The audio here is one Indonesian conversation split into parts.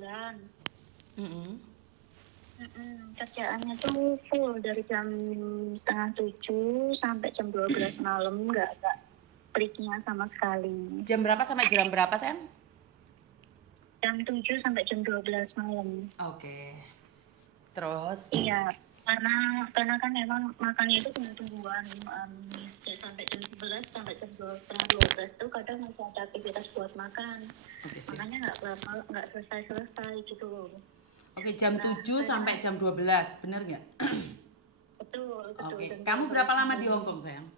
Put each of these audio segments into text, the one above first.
bulan. Mm-mm. Kerjaannya tuh full dari jam 6:30 sampai jam 12 malam, nggak ada breaknya sama sekali. Jam berapa sampai jam berapa, Sam? Jam 7 sampai jam 12 malam. Oke. Terus? Iya, karena kan memang makannya itu tunggu-tungguan, ya, sampai jam 11 sampai jam 12 tuh kadang masih ada aktivitas buat makan. Oke, sih. Makanya nggak selesai gitu loh. Oke, jam Nah, 7 saya sampai jam 12, bener nggak? betul Oke, jam kamu berapa 12 lama di malam. Hong Kong, sayang?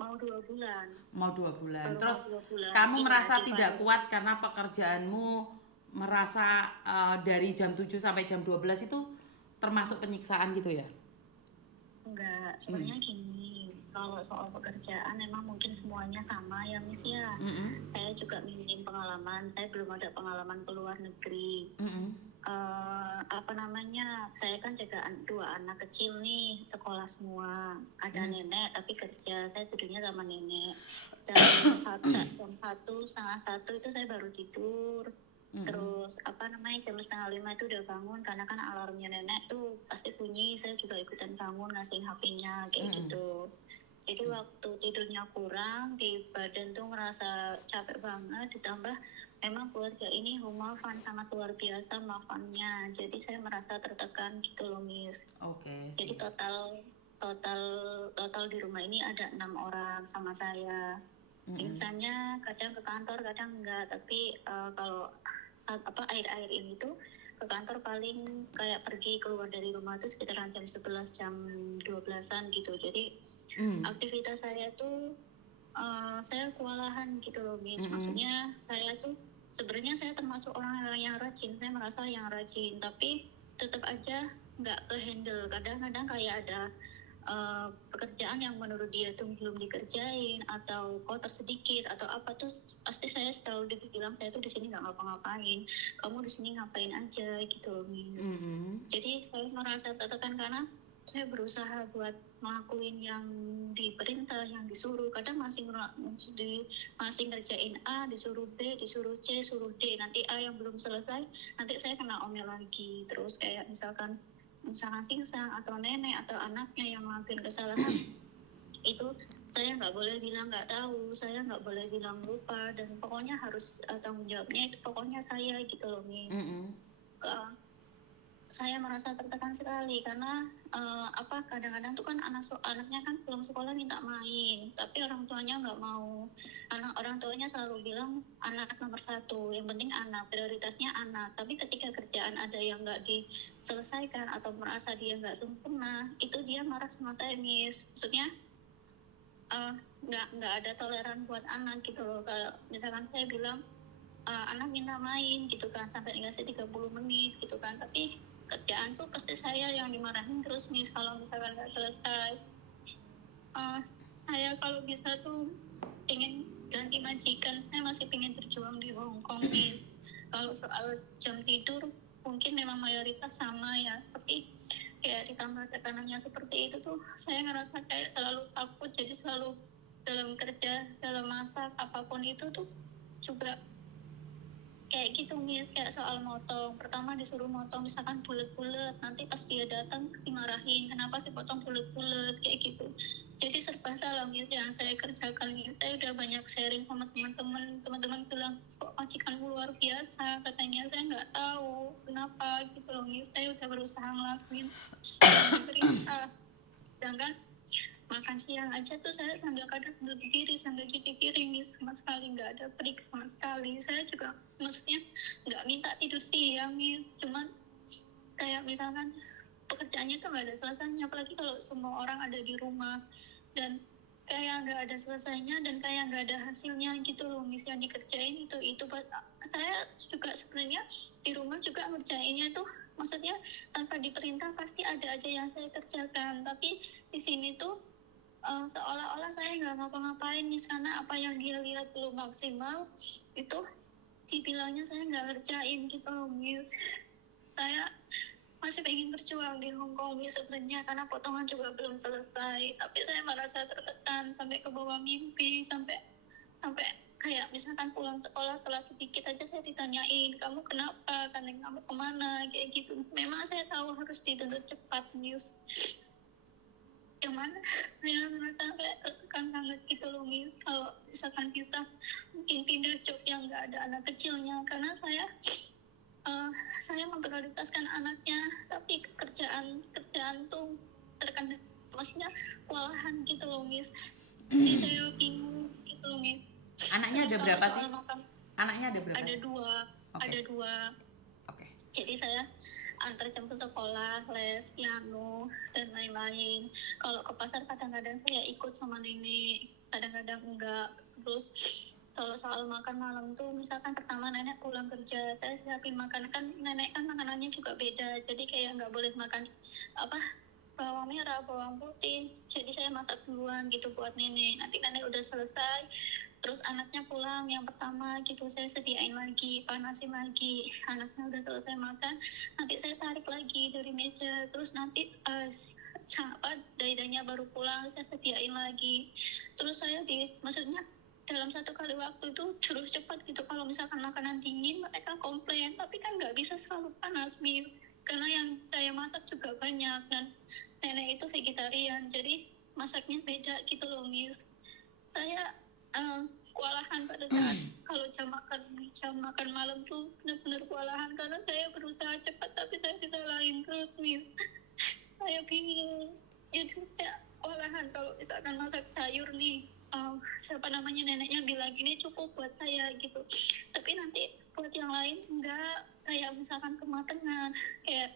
Mau 2 bulan. Mau 2 bulan. Baru mau Terus 2 bulan. kamu Iya, merasa di tidak Bali. kuat karena pekerjaanmu merasa dari jam 7 sampai jam 12 itu termasuk penyiksaan gitu ya? Enggak, sebenarnya gini, kalau soal pekerjaan memang mungkin semuanya sama ya Miss ya. Mm-mm. Saya juga minim pengalaman, saya belum ada pengalaman ke luar negeri. Mm-mm. Apa namanya, saya kan jaga 2 anak kecil nih, sekolah semua. Ada nenek tapi kerja, saya tidurnya sama nenek. Jam 1, setengah 1 itu saya baru tidur. Terus apa namanya, jam 4:30 itu udah bangun karena kan alarmnya nenek tuh pasti bunyi, saya juga ikutan bangun ngasihin HP-nya kayak gitu. Jadi waktu tidurnya kurang, di badan tuh ngerasa capek banget, ditambah memang keluarga ini maafan sangat luar biasa maafannya. Jadi saya merasa tertekan gitu loh Miss. Oke, Jadi sih. total di rumah ini ada 6 orang sama saya. Sisanya kadang ke kantor, kadang enggak. Tapi kalau akhir-akhir ini tuh ke kantor paling kayak pergi keluar dari rumah tuh sekitaran jam 11, jam 12-an gitu. Jadi aktivitas saya tuh saya kewalahan gitu loh Miss. Maksudnya saya tuh sebenarnya saya termasuk orang yang rajin, saya merasa yang rajin, tapi tetap aja nggak ke handle. Kadang-kadang kayak ada pekerjaan yang menurut dia tuh belum dikerjain atau kotor sedikit atau apa tuh pasti saya selalu dibilang saya tuh di sini nggak ngapa-ngapain, kamu di sini ngapain aja gitu loh Miss. Jadi saya merasa tertekan karena saya berusaha buat ngelakuin yang diperintah, yang disuruh. Kadang masih ngerjain A, disuruh B, disuruh C, suruh D. Nanti A yang belum selesai, nanti saya kena omel lagi. Terus kayak misalkan singsang atau nenek atau anaknya yang ngelakuin kesalahan, itu saya nggak boleh bilang nggak tahu, saya nggak boleh bilang lupa, dan pokoknya harus tanggung jawabnya itu pokoknya saya gitu loh Miss. Saya merasa tertekan sekali karena kadang-kadang tuh kan anaknya kan belum sekolah minta main, tapi orang tuanya nggak mau. Orang tuanya selalu bilang anak nomor 1, yang penting anak, prioritasnya anak. Tapi ketika kerjaan ada yang nggak diselesaikan atau merasa dia nggak sempurna, itu dia marah sama saya Miss. Maksudnya nggak ada toleran buat anak gitu loh. Kalau misalkan saya bilang anak minta main gitu kan sampai dikasih 30 menit gitu kan, tapi kerjaan tuh pasti saya yang dimarahin terus Miss kalau misalkan nggak selesai. Saya kalau bisa tuh pengen ganti majikan, saya masih pengen berjuang di Hong Kong Miss. Kalau soal jam tidur mungkin memang mayoritas sama ya, tapi kayak ditambah tekanannya seperti itu tuh saya ngerasa kayak selalu takut. Jadi selalu dalam kerja, dalam masak apapun itu tuh juga kayak gitu Miss, kayak soal motong, pertama disuruh motong misalkan bulat-bulat, nanti pas dia datang dimarahin kenapa dipotong bulat-bulat kayak gitu. Jadi serba salah Miss yang saya kerjakan Miss. Saya udah banyak sharing sama teman-teman bilang kok majikanmu luar biasa, katanya. Saya nggak tahu kenapa gitu loh Miss. Saya udah berusaha ngelakuin yang diperintah, sedangkan makan siang aja tuh saya kadang sambil berdiri sambil cuci piring Miss, sama sekali nggak ada break sama sekali. Saya juga maksudnya nggak minta tidur siang Miss, cuman kayak misalkan pekerjaannya tuh nggak ada selesainya, apalagi kalau semua orang ada di rumah dan kayak nggak ada selesainya dan kayak nggak ada hasilnya gitu loh Miss yang dikerjain. Itu saya juga sebenarnya di rumah juga ngerjainnya tuh maksudnya tanpa diperintah pasti ada aja yang saya kerjakan, tapi di sini tuh seolah-olah saya nggak ngapa-ngapain Miss, karena apa yang dia lihat belum maksimal itu dibilangnya saya nggak ngerjain gitu loh Miss. Saya masih pengen berjuang di Hong Kong Miss sebenarnya, karena potongan juga belum selesai, tapi saya merasa tertekan sampai ke bawah mimpi, sampai kayak misalkan pulang sekolah telat sedikit aja saya ditanyain kamu kenapa, kan kamu kemana, kayak gitu. Memang saya tahu harus dituntut cepat Miss, yang mana saya merasa kayak tertekan banget gitu loh Miss, kalau misalkan bisa mungkin pindah job yang nggak ada anak kecilnya, karena saya memprioritaskan anaknya, tapi kerjaan tuh terkadang maksudnya kewalahan gitu loh Miss, jadi saya bingung gitu loh Miss. Anaknya Terus ada kalau berapa soal sih? makan, Anaknya ada berapa ada sih? dua, Oke. ada dua. Oke. Jadi saya antar jemput sekolah, les, piano, dan lain-lain. Kalau ke pasar kadang-kadang saya ikut sama nenek, kadang-kadang enggak. Terus kalau soal makan malam tuh misalkan pertama nenek pulang kerja, saya siapin makan, kan nenek kan makanannya juga beda, jadi kayak nggak boleh makan apa bawang merah, bawang putih, jadi saya masak duluan gitu buat nenek. Nanti nenek udah selesai, terus anaknya pulang yang pertama gitu, saya sediain lagi, panasin lagi, anaknya udah selesai makan, nanti saya tarik lagi dari meja, terus nanti daidanya baru pulang, saya sediain lagi. Terus saya maksudnya dalam satu kali waktu itu terus cepat gitu. Kalau misalkan makanan dingin mereka komplain, tapi kan nggak bisa selalu panas Miss, karena yang saya masak juga banyak, dan nenek itu vegetarian, jadi masaknya beda gitu loh Miss. Saya kewalahan pada saat kalau jam makan malam tuh benar-benar kewalahan, karena saya berusaha cepat tapi saya disalahin terus Miss. Saya bingung, jadi kayak kewalahan kalau misalkan masak sayur nih, siapa namanya neneknya bilang ini cukup buat saya gitu, tapi nanti buat yang lain enggak, kayak misalkan kematangan, kayak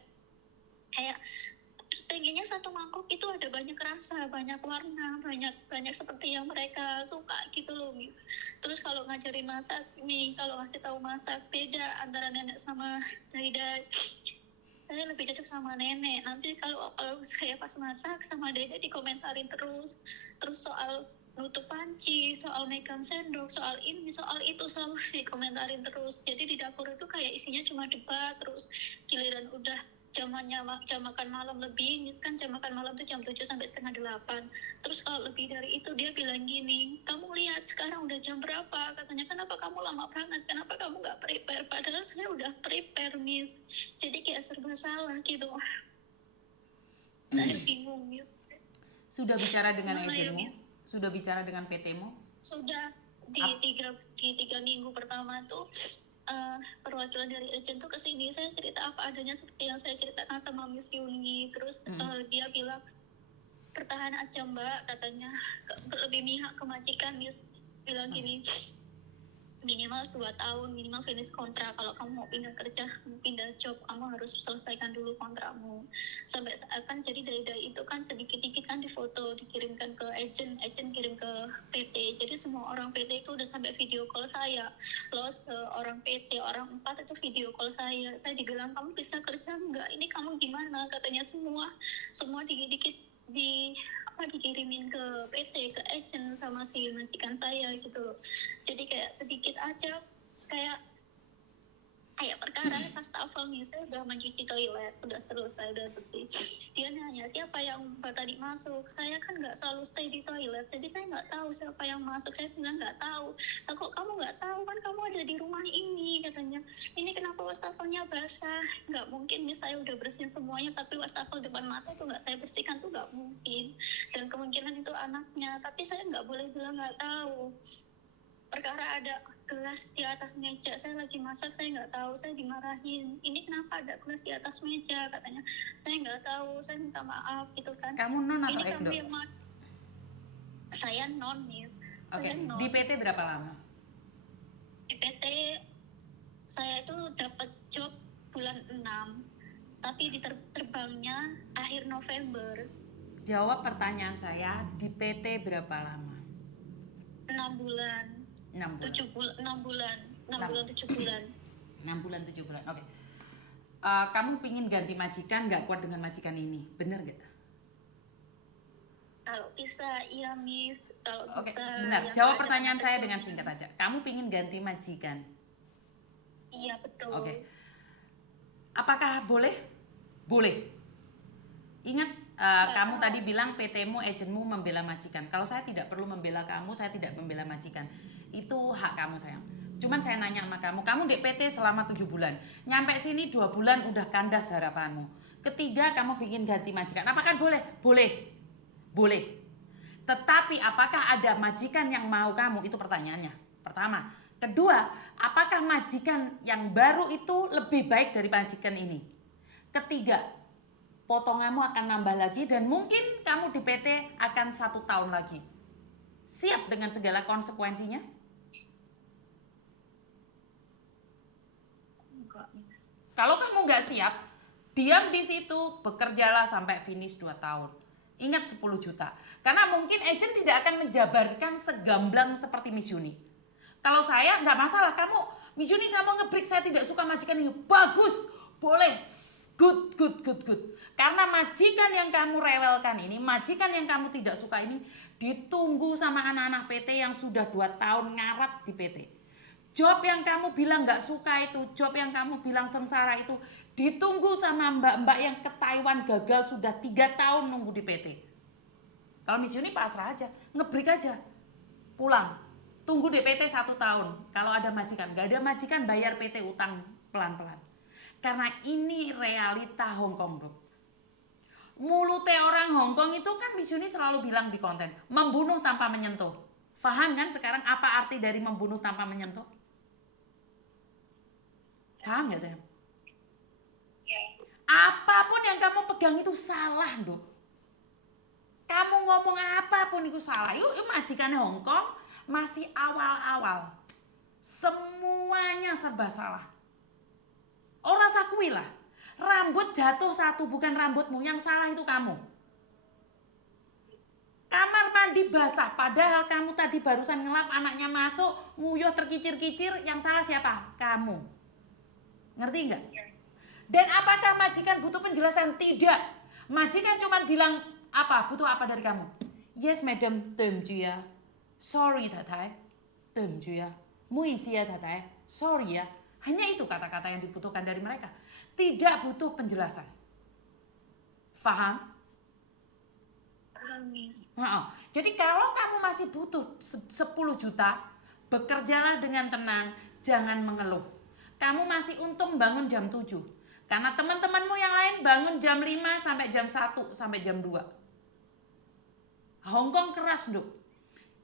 pengennya satu mangkok itu ada banyak rasa, banyak warna, banyak seperti yang mereka suka gitu loh Miss. Terus kalau ngajarin masak nih, kalau ngasih tahu masak beda antara nenek sama Daida. Saya lebih cocok sama nenek. Nanti kalau saya pas masak sama Daida dikomentarin terus soal nutup panci, soal megang sendok, soal ini, soal itu, selalu dikomentarin terus. Jadi di dapur itu kayak isinya cuma debat, terus giliran udah jam makan malam lebih, kan jam makan malam tuh jam 7 sampai setengah 8. Terus kalau lebih dari itu dia bilang gini, kamu lihat sekarang udah jam berapa, katanya kenapa kamu lama banget, kenapa kamu nggak prepare, padahal saya udah prepare Miss. Jadi kayak serba salah gitu. Saya bingung Miss. Sudah bicara dengan Gimana ya, agentmu? Miss? Sudah bicara dengan PT-mu? Sudah di tiga minggu pertama tuh perwakilan dari agent tuh kesini, saya cerita apa adanya seperti yang saya ceritakan sama Miss Yuni. Terus dia bilang pertahan aja Mbak, katanya lebih mihak ke majikan. Miss bilang gini, minimal 2 tahun, minimal finish kontrak. Kalau kamu mau pindah kerja, pindah job, kamu harus selesaikan dulu kontrakmu. Sampai saat kan jadi dari itu kan sedikit-sedikit kan difoto, dikirimkan ke agent kirim ke PT. Jadi semua orang PT itu udah sampai video call saya. Loh, orang PT, orang 4 itu video call saya. Saya dibilang kamu bisa kerja enggak? Ini kamu gimana? Katanya semua dikit-dikit dikirimin ke PT, ke agent sama si majikan saya gitu loh. Jadi kayak sedikit aja kayak perkara wastafel nih, saya udah mencuci toilet, udah selesai, udah bersih, dia nanya siapa yang tadi masuk, saya kan nggak selalu stay di toilet, jadi saya nggak tahu siapa yang masuk. Saya bilang nggak tahu. Nah, kok kamu nggak tahu, kan kamu ada di rumah ini, katanya. Ini kenapa wastafelnya basah? Nggak mungkin nih, saya udah bersihin semuanya tapi wastafel depan mata tuh nggak saya bersihkan, tuh nggak mungkin, dan kemungkinan itu anaknya. Tapi saya nggak boleh bilang nggak tahu. Perkara ada gelas di atas meja, saya lagi masak, saya nggak tahu, saya dimarahin. Ini kenapa ada gelas di atas meja, katanya. Saya nggak tahu, saya minta maaf gitu kan. Kamu non atau ini ekdo? Saya non Miss. Oke. Di PT berapa lama? Di PT saya itu dapat job bulan 6, tapi terbangnya akhir November. Jawab pertanyaan saya, di PT berapa lama? 6 bulan. 6 bulan. 6 bulan 7 bulan. 6 bulan 7 bulan. Oke. Kamu pingin ganti majikan, nggak kuat dengan majikan ini, bener nggak? Kalau bisa iya Miss. Kalau Oke, bisa, sebentar. ya, Jawab pertanyaan saya dengan singkat aja. Kamu pingin ganti majikan? Iya betul. Oke. Apakah boleh? Boleh. Ingat, kamu tadi bilang PT-mu, agenmu membela majikan. Kalau saya tidak perlu membela kamu, saya tidak membela majikan. Itu hak kamu sayang. Cuman saya nanya sama kamu DPT selama 7 bulan. Nyampe sini 2 bulan udah kandas harapanmu. Ketiga, kamu bikin ganti majikan. Apakah boleh? Boleh. Boleh. Tetapi apakah ada majikan yang mau kamu? Itu pertanyaannya. Pertama. Kedua, apakah majikan yang baru itu lebih baik dari majikan ini? Ketiga, potonganmu akan nambah lagi dan mungkin kamu di PT akan 1 tahun lagi. Siap dengan segala konsekuensinya? Enggak, Miss. Kalau kamu nggak siap, diam di situ, bekerjalah sampai finish 2 tahun. Ingat 10 juta. Karena mungkin agent tidak akan menjabarkan segamblang seperti Miss Yuni. Kalau saya nggak masalah, kamu Miss Yuni saya mau nge-break, saya tidak suka majikan ini. Bagus, boleh. Good. Karena majikan yang kamu rewelkan ini, majikan yang kamu tidak suka ini ditunggu sama anak-anak PT yang sudah 2 tahun ngarat di PT. Job yang kamu bilang nggak suka itu, job yang kamu bilang sengsara itu ditunggu sama mbak-mbak yang ke Taiwan gagal sudah 3 tahun nunggu di PT. Kalau Miss Yuni pasrah aja, nge-break aja, pulang. Tunggu di PT 1 tahun. Kalau ada majikan, nggak ada majikan bayar PT utang pelan-pelan. Karena ini realita Hongkong, Bro. Mulutnya orang Hongkong itu kan Miss Yuni selalu bilang di konten, membunuh tanpa menyentuh. Paham kan sekarang apa arti dari membunuh tanpa menyentuh? Paham nggak sayang? Apapun yang kamu pegang itu salah, Dok. Kamu ngomong apapun itu salah. Yuk majikannya Hongkong masih awal-awal. Semuanya serba salah. Orang sakui lah. Rambut jatuh 1 bukan rambutmu, yang salah itu kamu. Kamar mandi basah, padahal kamu tadi barusan ngelap, anaknya masuk, nguyuh terkicir-kicir, yang salah siapa? Kamu. Ngerti nggak? Dan apakah majikan butuh penjelasan? Tidak. Majikan cuma bilang apa? Butuh apa dari kamu? Yes, madam, ya. Sorry, tatai. ya. Muisi ya, tatai. Sorry ya. Hanya itu kata-kata yang dibutuhkan dari mereka. Tidak butuh penjelasan. Paham? Jadi kalau kamu masih butuh 10 juta, bekerjalah dengan tenang, jangan mengeluh. Kamu masih untung bangun jam 7. Karena teman-temanmu yang lain bangun jam 5 sampai jam 1 sampai jam 2. Hongkong keras, Dok.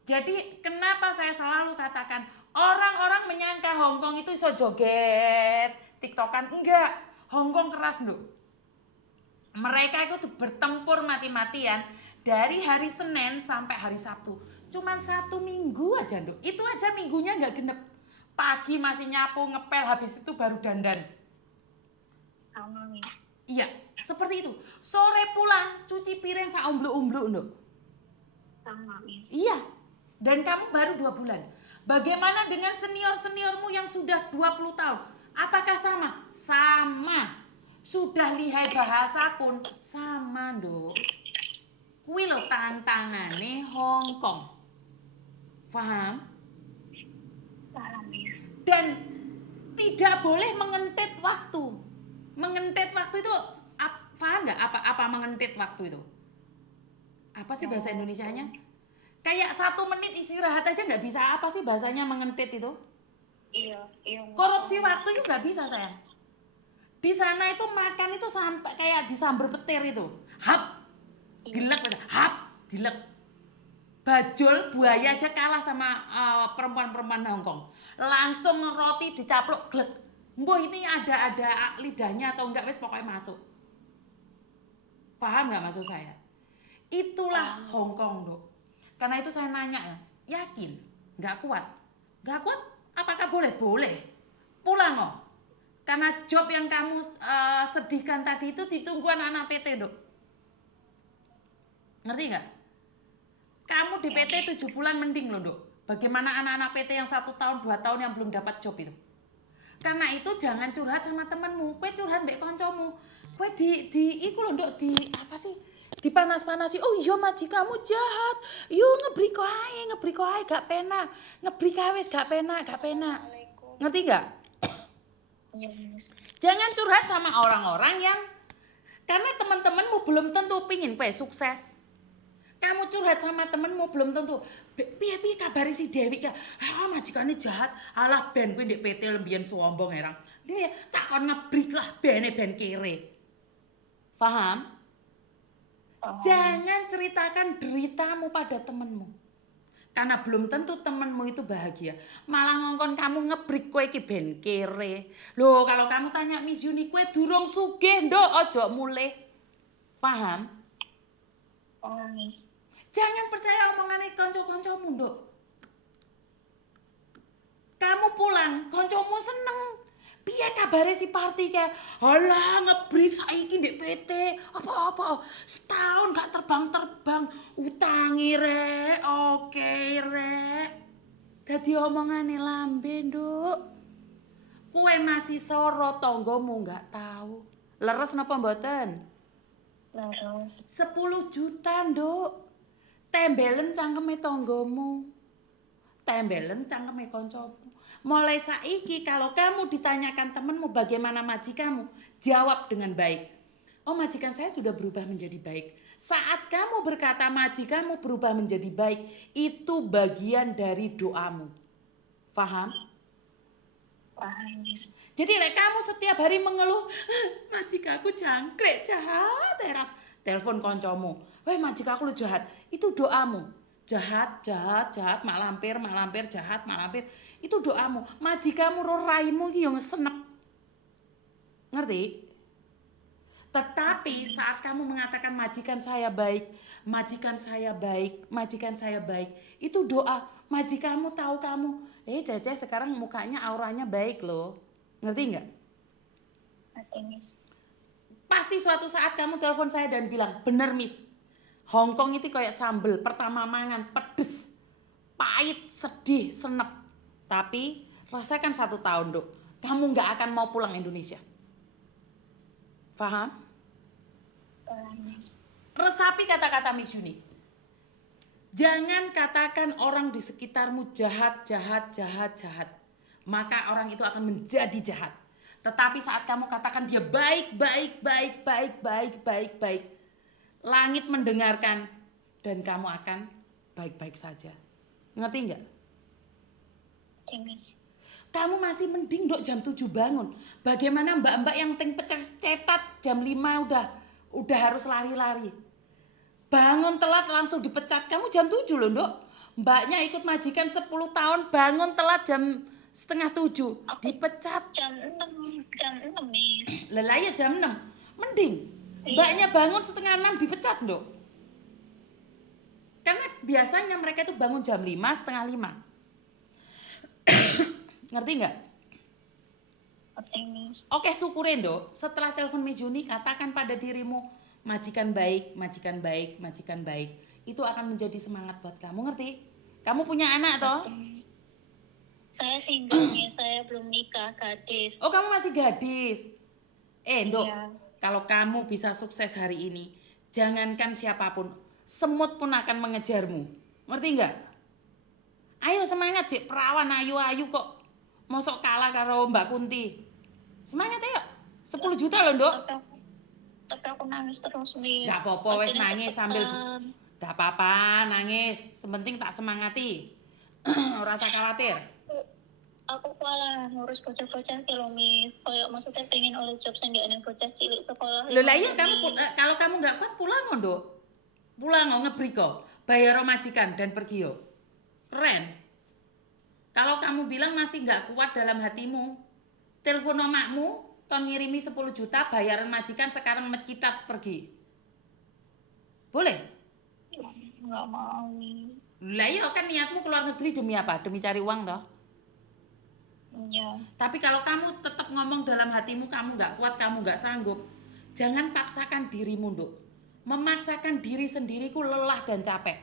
Jadi kenapa saya selalu katakan orang-orang menyangka Hongkong itu iso joget, tiktokan, enggak. Hongkong keras, Dok. Mereka itu bertempur mati-matian dari hari Senin sampai hari Sabtu. Cuman 1 minggu aja, Dok. Itu aja minggunya nggak genep. Pagi masih nyapu, ngepel, habis itu baru dandan. Iya, seperti itu. Sore pulang, cuci piring saumbluk-umbluk, Dok. Iya. Dan kamu baru 2 bulan. Bagaimana dengan senior-seniormu yang sudah 20 tahun? Apakah sama? Sama. Sudah lihai bahasa pun sama, Dok. Kuwi lho tantangane Hongkong. Paham? Paham, Miss. Dan tidak boleh mengentit waktu. Mengentit waktu itu paham nggak apa mengentit waktu itu? Apa sih bahasa Indonesianya? Kayak 1 menit istirahat aja nggak bisa. Apa sih bahasanya mengentit itu? Iya. Korupsi waktu itu nggak bisa, sayang. Di sana itu makan itu sampai kayak disambar petir itu. Hap, dilek, hap, dilek. Bajul buaya aja kalah sama perempuan-perempuan Hongkong. Langsung roti dicaplok, glek. Mbah ini ada lidahnya atau enggak, wes pokoknya masuk. Paham nggak maksud saya? Itulah Hongkong, Dok. Karena itu saya nanya ya, yakin? Nggak kuat? Nggak kuat? Apakah boleh? Boleh. Pulang kok. Karena job yang kamu sedihkan tadi itu ditunggu anak-anak PT, Dok. Ngerti nggak? Kamu di PT 7 bulan mending loh, Dok. Bagaimana anak-anak PT yang 1 tahun, 2 tahun yang belum dapat job itu? Karena itu jangan curhat sama temenmu. Kue curhat mbak koncomu. Kue iku loh, Dok, apa sih? Dipanas-panasi. Oh iya majikanmu jahat. Yuk ngebrik ae gak penak. Ngebrik wis gak penak. Ngerti gak? Iya, Miss. Jangan curhat sama orang-orang yang Karena teman-temanmu belum tentu pingin kowe sukses. Kamu curhat sama temenmu belum tentu. Piye kabari si Dewi ka? Ah majikane jahat. Alah ben kowe ndek PT lembian sombong herang. Ini tak kon ngebrik lah ben kere. Paham? Jangan ceritakan deritamu pada temenmu. Karena belum tentu temenmu itu bahagia. Malah ngongkon kamu ngebrik kowe iki ben kere. Loh, kalau kamu tanya Miss Yuni, kowe durung sugih nduk, ojo mulih. Paham? Miss. Jangan percaya omongannya kanca-kancamu, nduk. Kamu pulang, kancamu seneng. Piye kabare si Parti kayak, halah ngebrik saiki ndek PT. Apa-apa, setahun gak terbang-terbang. Utangi rek, oke rek. Dadi omongane lambe, nduk. Kue masih soro tonggomu gak tahu. Leres napa mboten? Leres. 10 juta, nduk. Tembelen cangkeme tonggomu. Tembelen cangkeme koncomu. Mulai saiki kalau kamu ditanyakan temenmu bagaimana majikanmu, jawab dengan baik. Oh majikan saya sudah berubah menjadi baik. Saat kamu berkata majikanmu berubah menjadi baik, itu bagian dari doamu. Paham? Paham, Miss. Jadi kamu setiap hari mengeluh, majikaku jangkrik jahat, telepon koncomu, weh majikaku lu jahat, itu doamu. Jahat, mak lampir, jahat, mak lampir. Itu doamu. Majikamu ro raimu iki yo senep. Ngerti? Tetapi saat kamu mengatakan majikan saya baik, itu doa. Majikamu tahu kamu, Cece sekarang mukanya auranya baik loh. Ngerti nggak? Ngerti, Miss. Pasti suatu saat kamu telepon saya dan bilang, bener Miss, Hongkong itu kayak sambel, pertama mangan, pedes, pahit, sedih, senep. Tapi rasakan 1 tahun, Dok. Kamu nggak akan mau pulang Indonesia. Paham? Paham, Miss. Resapi kata-kata Miss Yuni. Jangan katakan orang di sekitarmu jahat. Maka orang itu akan menjadi jahat. Tetapi saat kamu katakan dia baik. Langit mendengarkan dan kamu akan baik-baik saja. Ngerti nggak? Ngerti, Miss. Kamu masih mending dok jam 7 bangun. Bagaimana mbak-mbak yang pecah cetat jam 5 udah harus lari-lari. Bangun telat langsung dipecat. Kamu jam 7 loh dok. Mbaknya ikut majikan 10 tahun bangun telat jam setengah 7 dipecat. Jam 6 Miss. Lelah ya jam 6. Mending. Iya. Mbaknya bangun setengah 6 dipecat dok. Karena biasanya mereka itu bangun jam 5, setengah 5. Ngerti nggak? Ngerti, Miss. Oke syukurin dok. Setelah telepon Miss Yuni katakan pada dirimu majikan baik. Itu akan menjadi semangat buat kamu, ngerti? Kamu punya anak toh? Saya single nih, saya belum nikah, gadis. Oh kamu masih gadis. Dok, Iya. kalau kamu bisa sukses hari ini, jangankan siapapun, semut pun akan mengejarmu. Ngerti nggak? Ayo semangat Cik, perawan ayu-ayu kok. Mosok kalah karo Mbak Kunti. Semangat ya. 10 juta loh, Dok. Tapi aku nangis terus, Miss. Gak apa-apa wes Akhirnya nangis ketekan. sambil gak apa-apa nangis. Sepenting tak semangati. Ora usah khawatir. Aku kuala ngurus bocah-bocah ki lho, Miss. Kayak maksudnya pengen oleh job sendiri bocah cilik sekolah. Lho lah iya kamu kalau kamu nggak kuat pulang Dok. Pulang ngebriko, bayar majikan dan pergi yo. Keren. Kalau kamu bilang masih nggak kuat dalam hatimu, telepon omakmu, kon ngirimi 10 juta bayaran majikan sekarang mecitat pergi. Boleh? Nggak mau, Miss. Lah iya kan niatmu keluar negeri demi apa? Demi cari uang toh? Iya. Tapi kalau kamu tetap ngomong dalam hatimu kamu nggak kuat, kamu nggak sanggup, jangan paksakan dirimu, Dok. Memaksakan diri sendiriku lelah dan capek.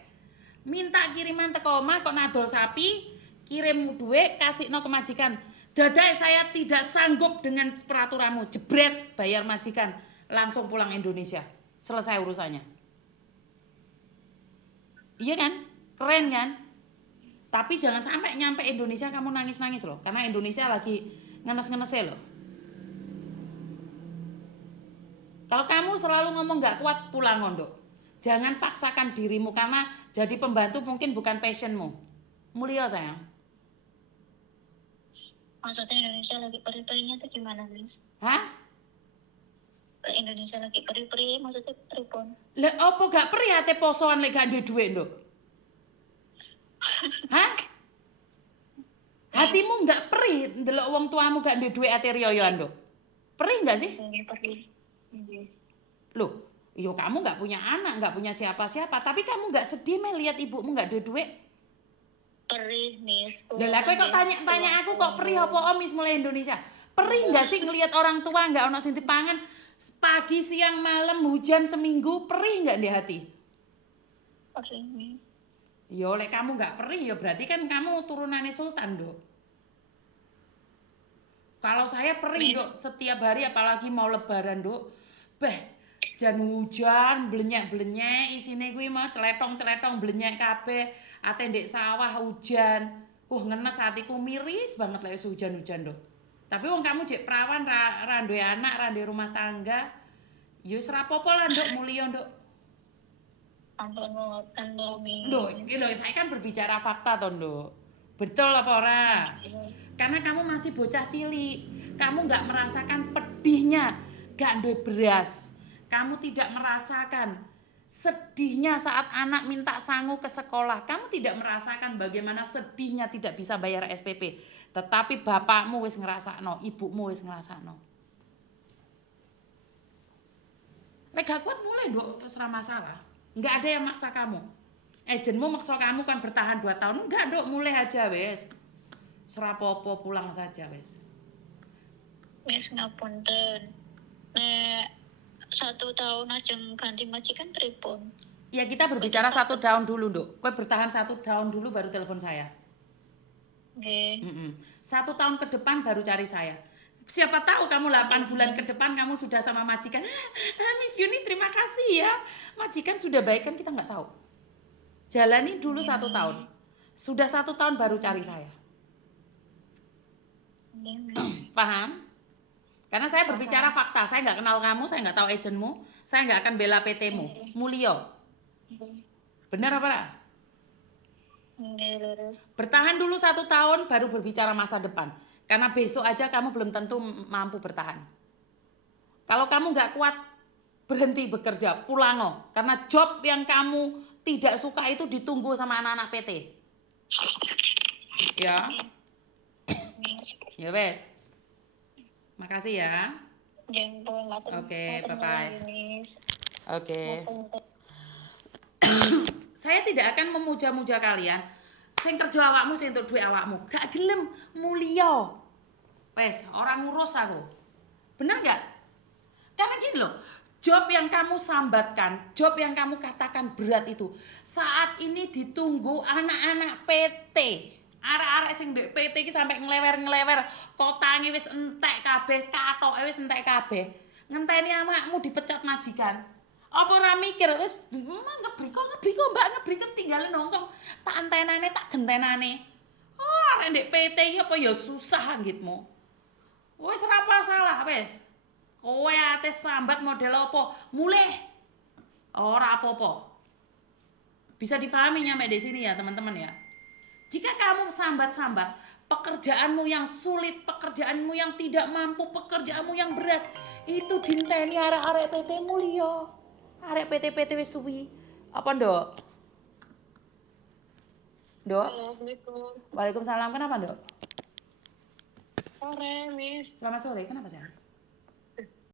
Minta kiriman teko omah kok nadol sapi, kirim duit kasih no ke majikan. Dadai saya tidak sanggup dengan peraturanmu. Jebret bayar majikan, langsung pulang Indonesia. Selesai urusannya. Iya kan? Keren kan? Tapi jangan sampai nyampe Indonesia kamu nangis-nangis loh. Karena Indonesia lagi ngenes-ngenesnya loh. Kalau kamu selalu ngomong nggak kuat, pulang Nduk. Jangan paksakan dirimu karena jadi pembantu mungkin bukan passionmu. Mulia sayang. Maksudnya Indonesia lagi perih-perihnya tuh gimana, Miss? Hah? Indonesia lagi perih-perih, maksudnya pripun? Lek opo gak perih ate posoan lek gak duwe duit, Nduk? Hah? Hatimu nggak perih ndelok wong tuamu gak duwe duit ate riyoyoan, Nduk? Perih nggak sih? Nggih, perih. Nggih. Loh, yo kamu nggak punya anak, nggak punya siapa-siapa, tapi kamu nggak sedih meh lihat ibumu nggak duwe duit? Perih, Miss. Lah kowe kok tanya aku kok perih apa Miss mulai Indonesia? Perih nggak sih ngelihat orang tua nggak ono sing dipangan pagi siang malam hujan seminggu, perih nggak di hati? Perih, Miss. Yo lek kamu nggak perih ya berarti kan kamu turunannya sultan, Dok. Kalau saya perih, Dok, setiap hari apalagi mau lebaran, Dok. Beh, jan hujan, blenyek-blenyek, isine kuwi mah celetong-celetong blenyek kabeh. Ate ndek sawah hujan. Ngenes hatiku miris banget lek hujan-hujan, Dok. Tapi wong kamu jek perawan ra duwe anak, ra duwe rumah tangga. Ya wis ra apa-apa lah, Nduk, mulia, Nduk. Ampun ngoten lho, Miss. Nduk, iki lho saya kan berbicara fakta toh, Nduk. Betul apa ora? Karena kamu masih bocah cilik, kamu nggak merasakan pedihnya gak duwe beras. Kamu tidak merasakan sedihnya saat anak minta sangu ke sekolah. Kamu tidak merasakan bagaimana sedihnya tidak bisa bayar SPP. Tetapi bapakmu wis ngerasakno, ibumu wis ngerasakno. Lek gak kuat mulai, Nduk, wis ora masalah. Nggak ada yang maksa kamu. Agenmu maksa kamu kan bertahan 2 tahun. Enggak, Dok, mulai aja wes. Serapopo pulang saja wes. Miss ngapunten. Nek 1 tahun aja ganti majikan pripun? Ya kita berbicara 1 tahun dulu, Dok. Kowe bertahan 1 tahun dulu baru telepon saya. Nggih. 1 tahun ke depan baru cari saya. Siapa tahu kamu 8 bulan ke depan kamu sudah sama majikan. Miss Yuni terima kasih ya. Majikan sudah baik kan kita nggak tahu. Jalani dulu 1 tahun. Sudah 1 tahun baru cari saya. Paham? Karena saya berbicara fakta. Saya nggak kenal kamu, saya nggak tahu agenmu. Saya nggak akan bela PT-mu. Mulio. Benar apa enggak? Bertahan dulu 1 tahun baru berbicara masa depan. Karena besok aja kamu belum tentu mampu bertahan. Kalau kamu nggak kuat, berhenti bekerja, pulang. Karena job yang kamu tidak suka itu ditunggu sama anak-anak PT. Ya. Ya wes. Makasih ya. Oke, bye-bye. Oke. Saya tidak akan memuja-muja kalian. Sing kerja awakmu sing entuk duit awakmu. Gak gelem mulia. Wes, orang ngurus aku. Bener nggak? Karena gini loh, job yang kamu sambatkan, job yang kamu katakan berat itu, saat ini ditunggu anak-anak PT. Arek-arek sing ndek PT iki sampai nglewer-nglewer, kotange wis entek kabeh, katoke wis entek kabeh. Ngenteni amakmu dipecat majikan. Apa ora mikir wis ngebriko Mbak ngebriko tinggalin nongkrong. Tak antenane tak gentenane. Oh, arek ndek PT iki apa ya susah anggitmu. Wis ora salah wis. Kowe ate sambat model apa? Mulih. Ora apa-apa. Bisa difahami nyampe di sini ya, teman-teman ya. Jika kamu sambat-sambat pekerjaanmu yang sulit, pekerjaanmu yang tidak mampu, pekerjaanmu yang berat, itu dinteni arek-arek PT mulia. Arek PT-PT wis suwi. Apa, Nduk? Nduk? Assalamualaikum. Waalaikumsalam. Kenapa, Nduk? Sore, Miss. Selamat sore. Kenapa, sayang?